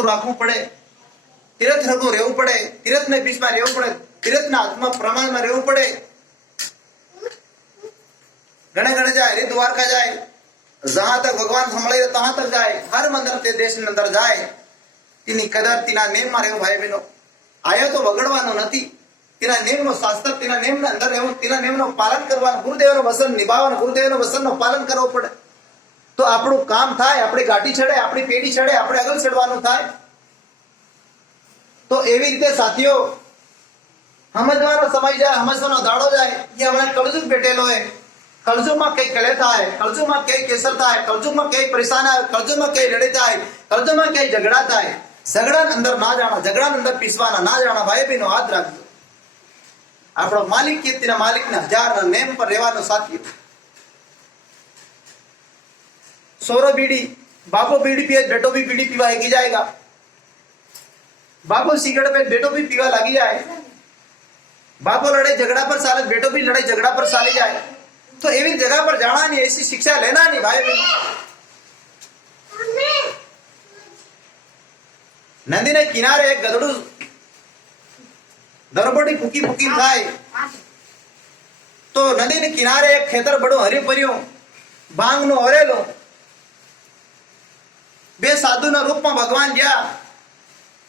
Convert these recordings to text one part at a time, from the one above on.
હરકું રાખવું પડે, તીર્થ હરકું રહેવું પડે, તીર્થને પીસમાં રહેવું પડે, તીર્થના હાથમાં પ્રમાણમાં રહેવું પડે. घने घने जाए, हरि द्वारका जाए, जहां तक भगवान संभले तहां तक जाए, हर मंदिर ते देश ने अंदर जाए, तीनी कदर तीना नेम में रहेવું भाई बहनों. आया तो वगड़वानो નથી, तीना नेम नो शास्त्र, तीना नेम ने अंदर रहेવું, तीना नेम नो पालन करवानुं, गुरुदेवनो वचन निभावવાનું, गुरुदेवनो वचन નો પાલન કરવું પડે તો આપણું કામ થાય, આપણી ગાંઠી ચડે, આપણી પેઢી ચડે, આપણે આગળ ચડવાનું થાય. તો એવી રીતે સાથીઓ સમજવાનો સમય જાય, સમજવાનો દાડો જાય કે હમણાં કળજુગ બેઠેલો હે. કળજુગમાં કઈ કળે થાય, કળજુગમાં કઈ કેસર થાય, કળજુગમાં કઈ પરેશાન આવે, કળજુગમાં કઈ લડાઈ થાય, કળજુગમાં કઈ ઝઘડા થાય. ઝઘડા અંદર ના જાણા, ઝઘડા અંદર પીસવાના ના જાણા. ભાઈ બહેનો યાદ રાખજો, આપણો માલિક કીર્તિના માલિકના હજારના નેમ પર રહેવાનો સાથીઓ. सोरो बीड़ी, बापो बीड़ी पिए, बेटो भी बीड़ी पीवा ही जाएगा. बापो सिगरेट पे, बेटो भी पीवा लगी जाए. बापो लड़ाई झगड़ा पर साले, बेटो भी लड़ाई झगड़ा पर साली जाए. तो एवी जगह पर जाना नहीं, ऐसी शिक्षा लेना नहीं भाई बहन. नदी ने किनारे एक गदड़ू दरबड़ी फूकी फूकी खाए. तो नदी ने किनारे एक खेतर बड़ो हरी भरियो भांग नो हरेलो. बे साधु ना रूप में भगवान गया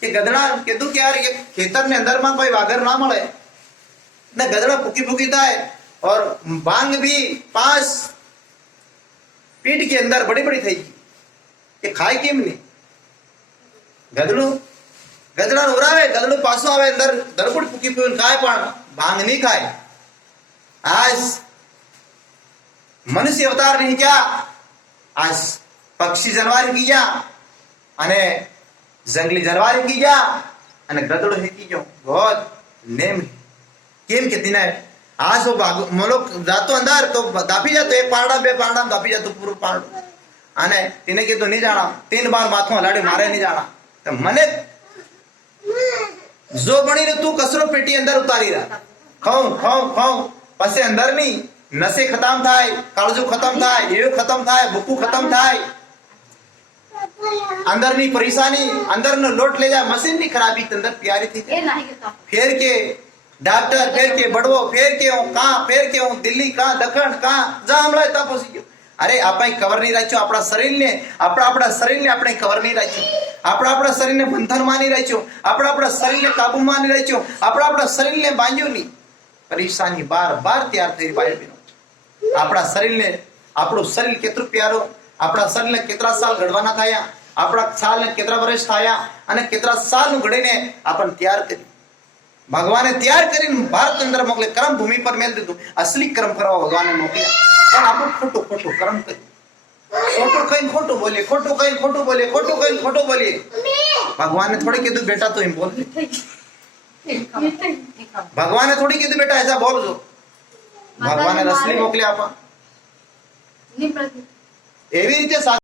कि गदड़ा कीधु कि यार ये खेतर ने अंदर में कोई वागर ना मळे ने गदड़ा फूकी फूकी थाय और भांग भी 5 पीठ के अंदर बड़ी बड़ी थई गई. ये खाए केम नहीं? गदड़ू गदड़ा उरावे, गदड़ू पासो आवे, अंदर दरबड़ फूकी फूकी खाए पण भांग नहीं खाए. आज मनुष्य अवतार नहीं क्या, आज पक्षी जानवर की जा अने जंगली जानवर की जा अने गदड़ो की जो बहुत नेम केम के दिन आज वो मोलोक जातो अंदर तो दापी जातो, एक पारडा बे पारडा दापी जातो पूरो पारडो. अने तिने कीधुं नहीं जाना, 3 बार माथो हलाड़ी मारे नहीं जाना. तो मने जो बनी ने तू कसरो पेटी अंदर उतारी रहा, खाऊं खाऊं खाऊं पछी अंदर नहीं नसे खत्म थाय, काळजू खत्म थाय, एव खत्म थाय, भूखू खत्म थाय, अंदर नी परेशानी, अंदर नो लोट ले जाए, मशीन नी खराबी अंदर प्यारी थी. फेर के डॉक्टर, फेर के बड़वो, फेर के कहां, फेर के दिल्ली कहां, दखण कहां जा हमला ता पहुंची गयो. अरे આપણે કવર નહીં રાખ્યો આપણા શરીરને, આપણા શરીરને આપણે કવર નહીં રાખ્યું, આપણા શરીરને બંધનમાં નહીં રાખ્યું, આપણા શરીરને કાબુમાં નહીં રાખ્યું, આપણા શરીરને બાંધ્યું નહીં. પરેશાની બાર બાર તૈયાર થઈ ભાઈ બહેનો. આપણા શરીરને, આપણું શરીર કેટલું પ્યારો, આપણા શરીરને કેટલા સાલ ઘડવાના થયા, આપણા સાલને કેટલા વર્ષ થયા અને કેટલા સાલનું ઘડીને આપણને તૈયાર કર્યું. ભગવાને તૈયાર કરીને ભારત અંદર મોકલે, કર્મ ભૂમિ પર મેલ દીધું. અસલી કર્મ કરવા ભગવાને મોકલ્યા, પણ આપણે ખોટું ખોટું કર્મ કર્યું. ખોટું કઈ ખોટું બોલીએ, ખોટું કઈ ખોટું બોલીએ, ખોટું કઈ ખોટું બોલીએ. ભગવાને થોડી કીધું બેટા તો એમ બોલ, ભગવાને થોડી કીધું બેટા ऐसा બોલજો. ભગવાને રસલી મોકલ્યા આપા. એવી રીતે